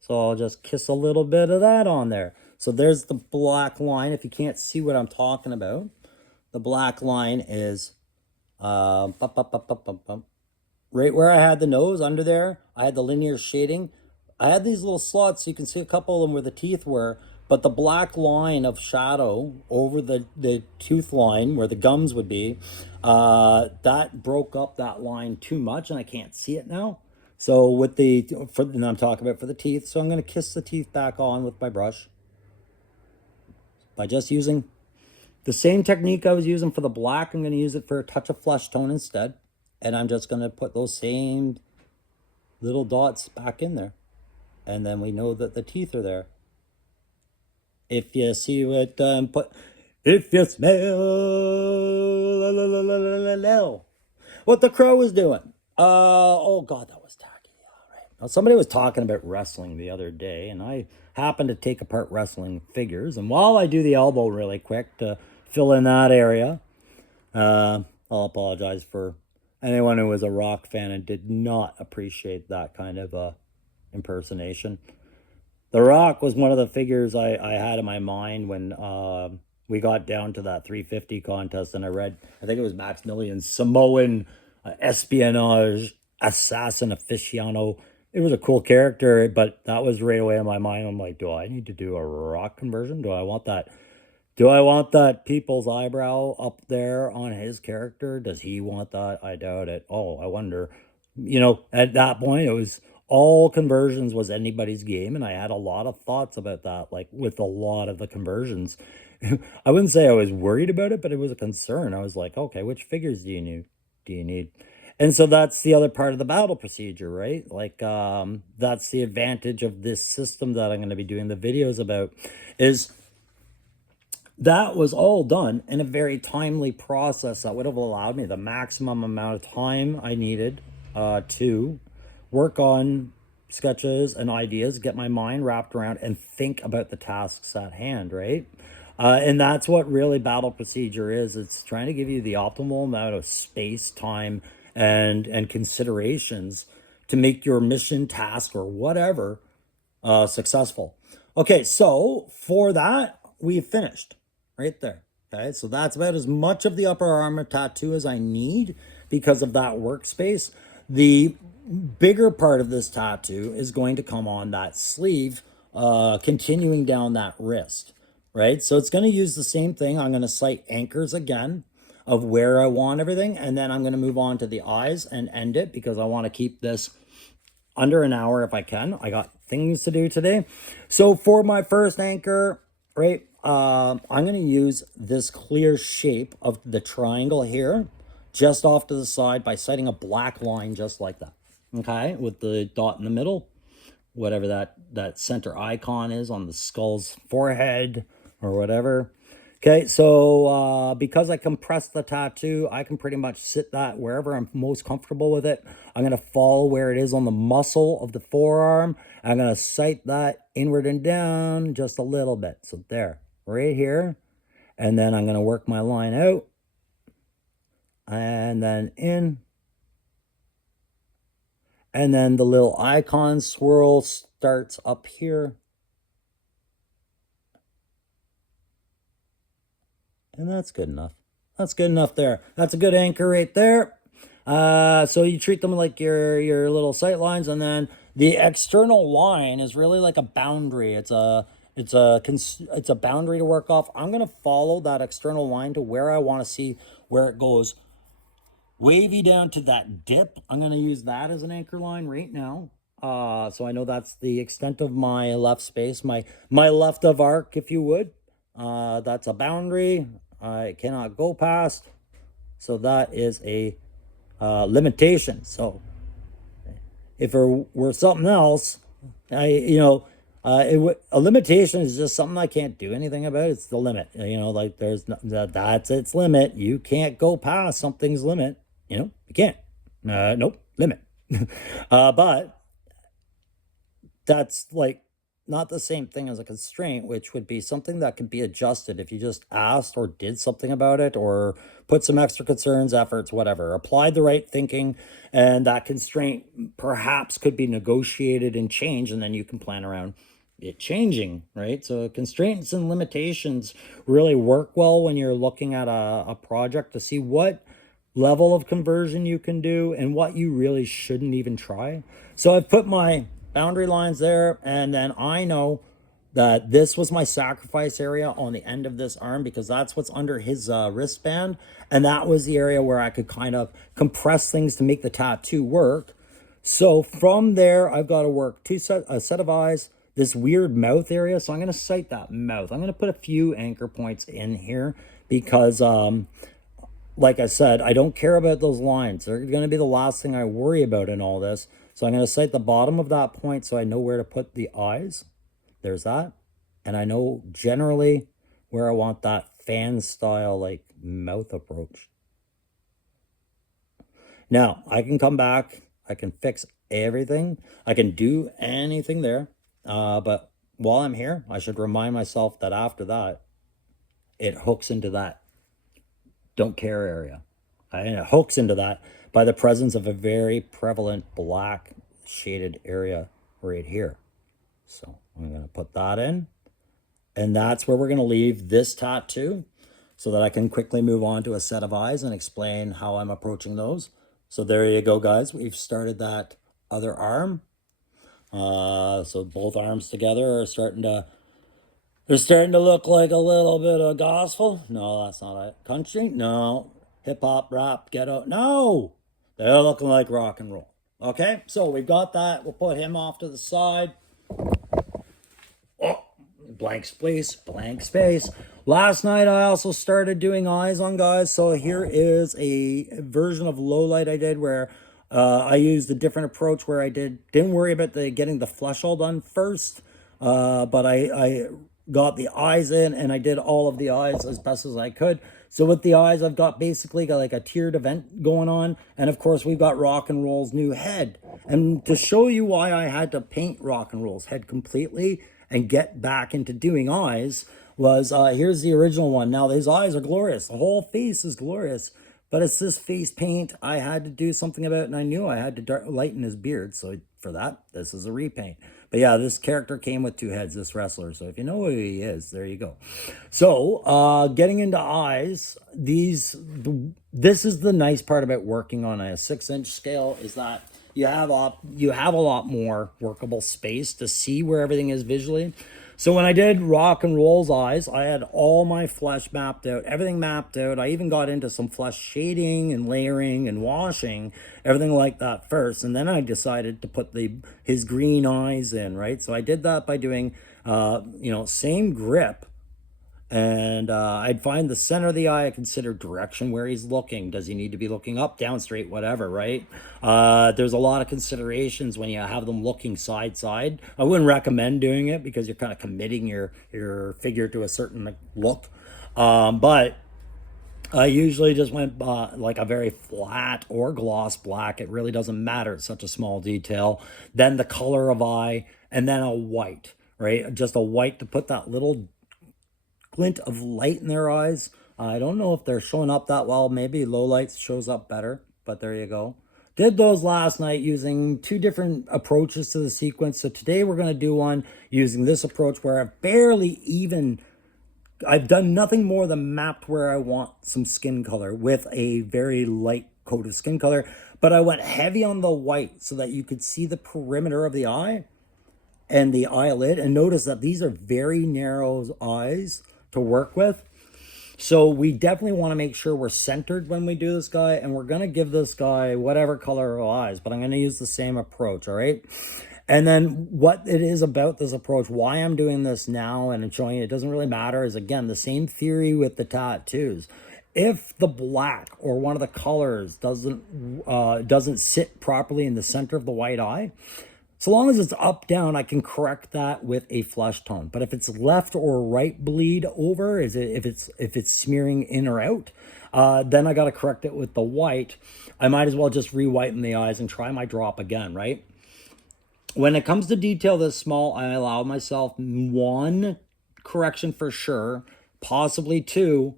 So I'll just kiss a little bit of that on there. So there's the black line. If you can't see what I'm talking about, the black line is right where I had the nose under there. I had the linear shading. I had these little slots, so you can see a couple of them where the teeth were, but the black line of shadow over the tooth line where the gums would be, that broke up that line too much, and I can't see it now. So with and I'm talking about for the teeth, so I'm going to kiss the teeth back on with my brush by just using the same technique I was using for the black. I'm going to use it for a touch of flesh tone instead. And I'm just going to put those same little dots back in there. And then we know that the teeth are there. If you see what if you smell what the crow was doing. Oh God, that was tacky. All right. Now, somebody was talking about wrestling the other day, and I happened to take apart wrestling figures. And while I do the elbow really quick to fill in that area, I'll apologize for anyone who was a rock fan and did not appreciate that kind of impersonation. The Rock was one of the figures I had in my mind when we got down to that 350 contest, and I read, I think it was Maximilian's Samoan espionage assassin aficionado. It was a cool character, but that was right away in my mind. I'm like, do I need to do a Rock conversion? Do I want that? Do I want that people's eyebrow up there on his character? Does he want that? I doubt it. Oh, I wonder. At that point, it was all conversions was anybody's game, and I had a lot of thoughts about that, like with a lot of the conversions. I wouldn't say I was worried about it, but it was a concern. I was like, okay, which figures do you need? Do you need? And so that's the other part of the battle procedure, right? Like, that's the advantage of this system that I'm going to be doing the videos about, is that was all done in a very timely process that would have allowed me the maximum amount of time I needed to work on sketches and ideas, get my mind wrapped around, and think about the tasks at hand, right? And that's what really battle procedure is. It's trying to give you the optimal amount of space, time, and considerations to make your mission, task, or whatever successful. Okay, so for that, we've finished right there. Okay, so that's about as much of the upper arm tattoo as I need because of that workspace. The bigger part of this tattoo is going to come on that sleeve, continuing down that wrist, right? So it's going to use the same thing. I'm going to cite anchors again of where I want everything, and then I'm going to move on to the eyes and end it because I want to keep this under an hour if I can. I got things to do today. So for my first anchor, right, I'm going to use this clear shape of the triangle here, just off to the side by citing a black line just like that. Okay, with the dot in the middle, whatever that center icon is on the skull's forehead or whatever. Okay, so because I compressed the tattoo, I can pretty much sit that wherever I'm most comfortable with it. I'm going to follow where it is on the muscle of the forearm. I'm going to cite that inward and down just a little bit. So there, right here. And then I'm going to work my line out. And then in. And then the little icon swirl starts up here. And that's good enough. That's good enough there. That's a good anchor right there. So you treat them like your little sight lines, and then the external line is really like a boundary. It's a boundary to work off. I'm gonna follow that external line to where I want to see where it goes wavy down to that dip. I'm gonna use that as an anchor line right now. So I know that's the extent of my left space, my left of arc, if you would. That's a boundary I cannot go past. So that is a limitation. So if it were something else, a limitation is just something I can't do anything about. It's the limit. Like that's its limit. You can't go past something's limit. You can't. Nope, limit. But that's like not the same thing as a constraint, which would be something that could be adjusted if you just asked or did something about it or put some extra concerns, efforts, whatever, applied the right thinking, and that constraint perhaps could be negotiated and changed, and then you can plan around it changing, right? So constraints and limitations really work well when you're looking at a project to see what level of conversion you can do and what you really shouldn't even try. So I've put my boundary lines there, and then I know that this was my sacrifice area on the end of this arm because that's what's under his wristband, and that was the area where I could kind of compress things to make the tattoo work. So from there, I've got to work a set of eyes, this weird mouth area. So I'm going to cite that mouth. I'm going to put a few anchor points in here because like I said, I don't care about those lines. They're going to be the last thing I worry about in all this. So I'm going to cite the bottom of that point so I know where to put the eyes. There's that. And I know generally where I want that fan style like mouth approach. Now, I can come back. I can fix everything. I can do anything there. But while I'm here, I should remind myself that after that, it hooks into that don't care area. and it hooks into that by the presence of a very prevalent black shaded area right here. So I'm going to put that in, and that's where we're going to leave this tattoo so that I can quickly move on to a set of eyes and explain how I'm approaching those. So there you go, guys. We've started that other arm. So both arms together are they're starting to look like a little bit of gospel. No, that's not it. Country? No. Hip hop, rap, ghetto? No. They're looking like rock and roll. Okay, so we've got that. We'll put him off to the side. Oh, blank space, blank space. Last night I also started doing eyes on guys. So here is a version of low light I did where I used a different approach where I didn't worry about getting the flesh all done first, but I got the eyes in and I did all of the eyes as best as I could. So with the eyes, I've got basically like a tiered event going on. And of course, we've got Rock and Roll's new head. And to show you why I had to paint Rock and Roll's head completely and get back into doing eyes was, here's the original one. Now, his eyes are glorious. The whole face is glorious. But it's this face paint I had to do something about, and I knew I had to lighten his beard. So for that, this is a repaint. But yeah, this character came with two heads, this wrestler. So if you know who he is, there you go. So getting into eyes, this is the nice part about working on a 6-inch scale is that you have a lot more workable space to see where everything is visually. So when I did Rock and Roll's eyes, I had all my flesh mapped out, everything mapped out. I even got into some flesh shading and layering and washing, everything like that first. And then I decided to put his green eyes in, right? So I did that by doing, same grip. And I'd find the center of the eye. I consider direction where he's looking. Does he need to be looking up, down, straight, whatever, right? There's a lot of considerations when you have them looking side side. I wouldn't recommend doing it because you're kind of committing your figure to a certain look. But I usually just went like a very flat or gloss black. It really doesn't matter. It's such a small detail. Then the color of eye, and then a white, right? Just a white to put that little glint of light in their eyes. I don't know if they're showing up that well. Maybe low light shows up better, but there you go. Did those last night using two different approaches to the sequence. So today we're going to do one using this approach where I've done nothing more than mapped where I want some skin color with a very light coat of skin color, but I went heavy on the white so that you could see the perimeter of the eye and the eyelid, and notice that these are very narrow eyes to work with. So we definitely want to make sure we're centered when we do this guy, and we're going to give this guy whatever color of eyes, but I'm going to use the same approach, all right? And then what it is about this approach, why I'm doing this now and showing you it doesn't really matter, is again, the same theory with the tattoos. If the black or one of the colors doesn't sit properly in the center of the white eye, so long as it's up, down, I can correct that with a flesh tone. But if it's left or right bleed over, if it's smearing in or out, then I got to correct it with the white. I might as well just re-whiten the eyes and try my drop again, right? When it comes to detail this small, I allow myself one correction for sure, possibly two,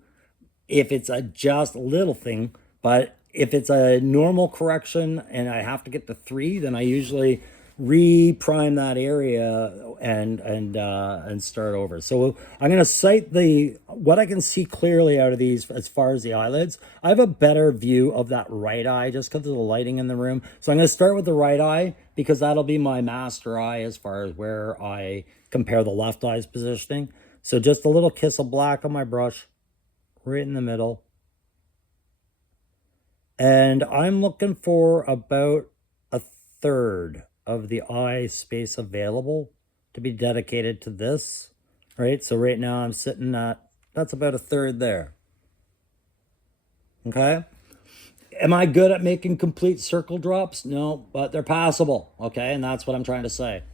if it's a just little thing. But if it's a normal correction and I have to get to 3, then I usually re-prime that area and start over. So I'm going to cite what I can see clearly out of these as far as the eyelids. I have a better view of that right eye just because of the lighting in the room. So I'm going to start with the right eye because that'll be my master eye as far as where I compare the left eye's positioning. So just a little kiss of black on my brush right in the middle. And I'm looking for about a third of the eye space available to be dedicated to this, right? So right now I'm sitting that's about a third there. Okay. Am I good at making complete circle drops? No, but they're passable. Okay. And that's what I'm trying to say.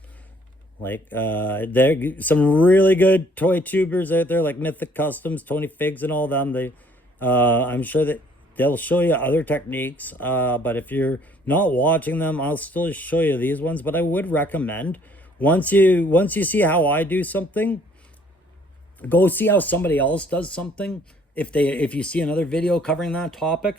Like, there some really good toy tubers out there, like Mythic Customs, Tony Figs and all them. I'm sure that they'll show you other techniques, but if you're not watching them, I'll still show you these ones. But I would recommend once you see how I do something, go see how somebody else does something. If you see another video covering that topic,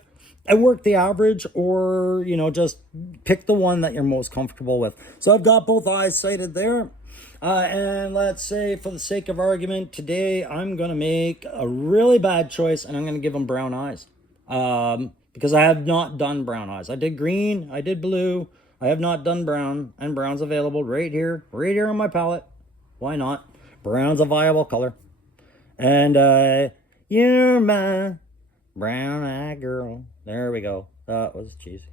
I work the average, or, you know, just pick the one that you're most comfortable with. So I've got both eyes sighted there. And let's say, for the sake of argument, today I'm going to make a really bad choice and I'm going to give them brown eyes. Because I have not done brown eyes. I did green, I did blue, I have not done brown, and brown's available right here on my palette. Why not? Brown's a viable color. And you're my brown-eyed girl. There we go. That was cheesy.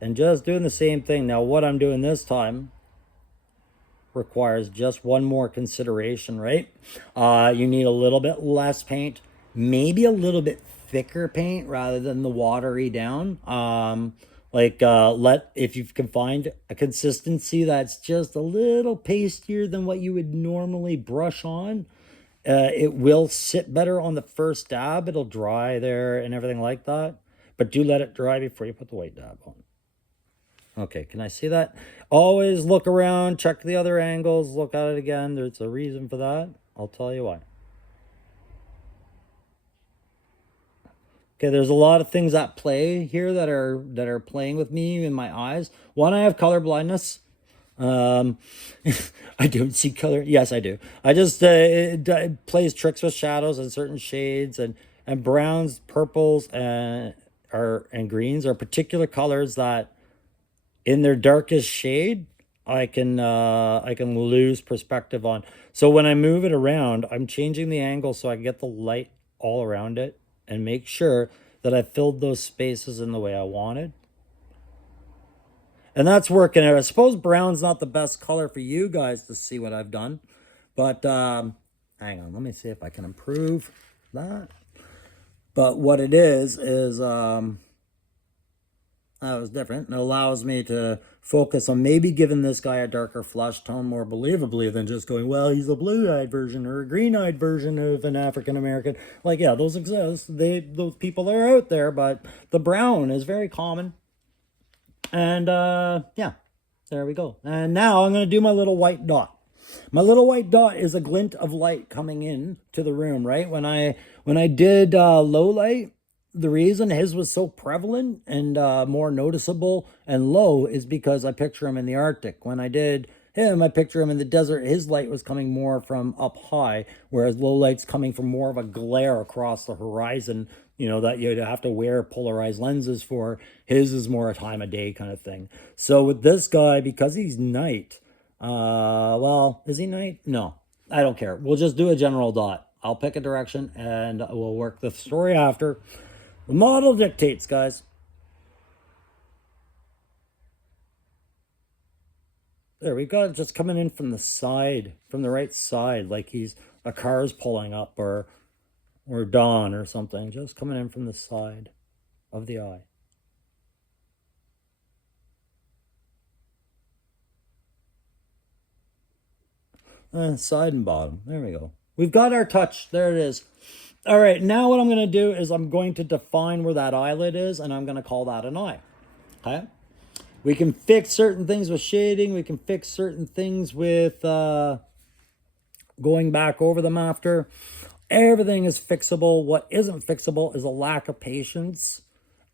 And just doing the same thing. Now, what I'm doing this time requires just one more consideration, right? You need a little bit less paint, maybe a little bit thicker paint rather than the watery down. If you can find a consistency that's just a little pastier than what you would normally brush on, it will sit better on the first dab. It'll dry there and everything like that. But do let it dry before you put the white dab on. Okay, can I see that? Always look around, check the other angles, look at it again. There's a reason for that. I'll tell you why. Okay, there's a lot of things at play here that are playing with me in my eyes. One, I have color blindness. I don't see color. Yes, I do. I just it plays tricks with shadows and certain shades, and browns, purples, and greens are particular colors that, in their darkest shade, I can lose perspective on. So when I move it around, I'm changing the angle so I can get the light all around it and make sure that I filled those spaces in the way I wanted. And that's working out. I suppose brown's not the best color for you guys to see what I've done. But hang on, let me see if I can improve that. But what it is that was different. It allows me to focus on maybe giving this guy a darker flesh tone more believably than just going, well, he's a blue-eyed version or a green-eyed version of an African-American. Like, yeah, those exist. Those people are out there, but the brown is very common. And yeah, there we go. And now I'm going to do my little white dot. My little white dot is a glint of light coming in to the room, right? When I did low light, the reason his was so prevalent and more noticeable and low is because I picture him in the Arctic. When I did him, I picture him in the desert. His light was coming more from up high, whereas low light's coming from more of a glare across the horizon, you know, that you'd have to wear polarized lenses for. His is more a time of day kind of thing. So with this guy, because he's night, well, is he night? No, I don't care. We'll just do a general dot. I'll pick a direction and we'll work the story after. The model dictates, guys. There, we got it just coming in from the side, from the right side, like a car's pulling up or dawn or something, just coming in from the side of the eye. Side and bottom. There we go. We've got our touch. There it is. All right, now what I'm going to do is I'm going to define where that eyelid is, and I'm going to call that an eye. Okay? We can fix certain things with shading. We can fix certain things with going back over them after. Everything is fixable. What isn't fixable is a lack of patience,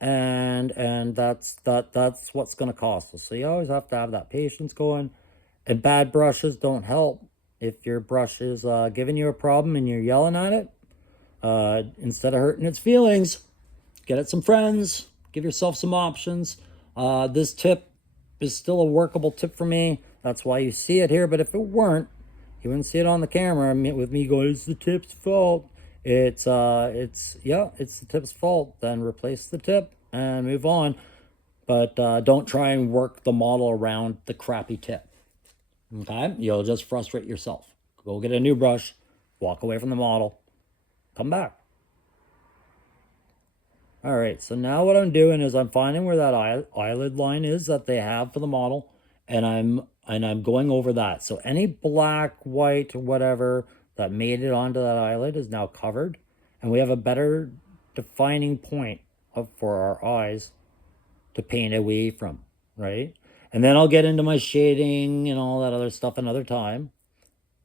and that's what's going to cost us. So you always have to have that patience going. And bad brushes don't help. If your brush is giving you a problem and you're yelling at it, instead of hurting its feelings, get it some friends, give yourself some options. This tip is still a workable tip for me. That's why you see it here. But if it weren't, you wouldn't see it on the camera with me going, it's the tip's fault. It's the tip's fault. Then replace the tip and move on. But don't try and work the model around the crappy tip. Okay? You'll just frustrate yourself. Go get a new brush, walk away from the model, come back. All right, so now what I'm doing is I'm finding where that eyelid line is that they have for the model, and I'm going over that. So any black, white, whatever that made it onto that eyelid is now covered, and we have a better defining point for our eyes to paint away from, right? And then I'll get into my shading and all that other stuff another time.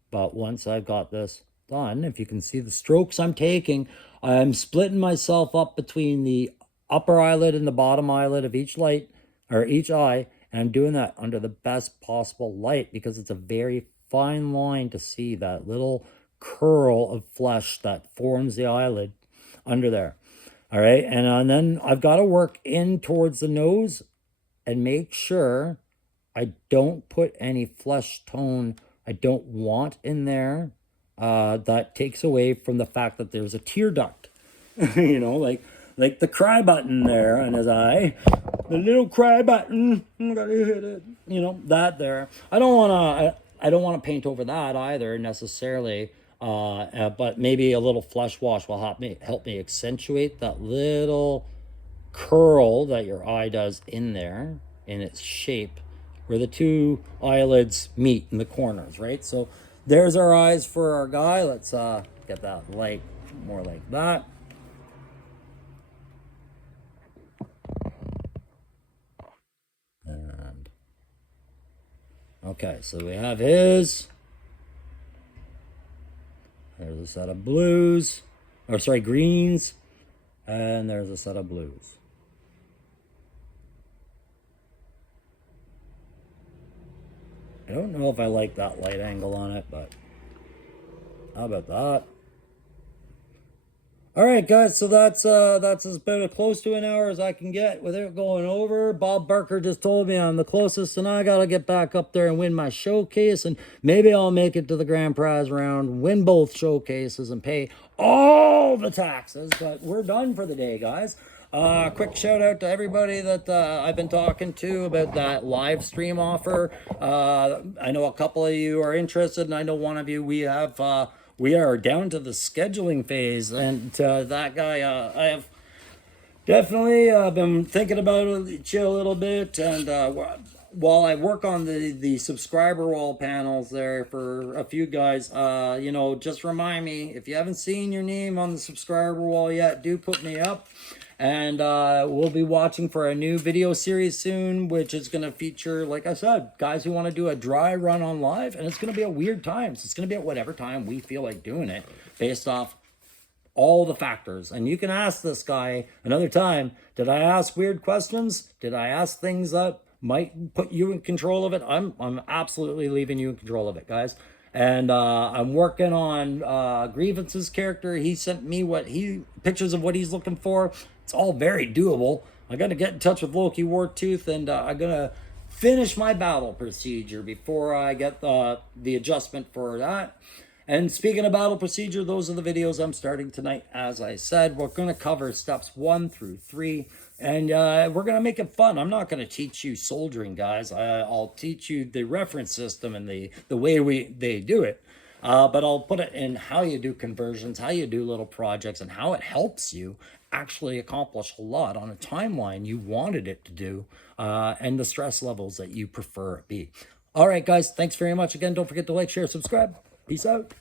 But once I've got this done. If you can see the strokes I'm taking, I'm splitting myself up between the upper eyelid and the bottom eyelid of each light or each eye. And I'm doing that under the best possible light because it's a very fine line to see that little curl of flesh that forms the eyelid under there. All right. And then I've got to work in towards the nose and make sure I don't put any flesh tone I don't want in there. That takes away from the fact that there's a tear duct, you know, like the cry button there on his eye, the little cry button. I'm gonna hit it, you know, that there. I don't want to paint over that either necessarily. But maybe a little flesh wash will help me accentuate that little curl that your eye does in there in its shape where the two eyelids meet in the corners, right? So there's our eyes for our guy. Let's get that light more like that. And okay, so we have his. There's a set of blues, or sorry, greens, and there's a set of blues. I don't know if I like that light angle on it, but how about that? All right, guys, so that's about as close to an hour as I can get without going over. Bob Barker just told me I'm the closest, and I got to get back up there and win my showcase, and maybe I'll make it to the grand prize round, win both showcases, and pay all the taxes. But we're done for the day, guys. Quick shout out to everybody that I've been talking to about that live stream offer. I know a couple of you are interested, and I know one of you we are down to the scheduling phase, and that guy I have definitely been thinking about it a little bit, and while I work on the subscriber wall panels there for a few guys, you know, just remind me, if you haven't seen your name on the subscriber wall yet, do put me up. And we'll be watching for a new video series soon, which is going to feature, like I said, guys who want to do a dry run on live. And it's going to be at weird times. It's going to be at whatever time we feel like doing it based off all the factors. And you can ask this guy another time, did I ask weird questions? Did I ask things that might put you in control of it? I'm absolutely leaving you in control of it, guys. And I'm working on Grievance's character. He sent me pictures of what he's looking for. It's all very doable. I got to get in touch with Loki Wartooth, and I'm gonna finish my battle procedure before I get the adjustment for that. And speaking of battle procedure, those are the videos I'm starting tonight. As I said, we're going to cover steps 1 through 3, and we're going to make it fun. I'm not going to teach you soldering, guys. I'll teach you the reference system and the way they do it. But I'll put it in how you do conversions, how you do little projects, and how it helps you actually accomplish a lot on a timeline you wanted it to do, and the stress levels that you prefer it be. All right, guys, thanks very much again. Don't forget to like, share, subscribe. Peace out.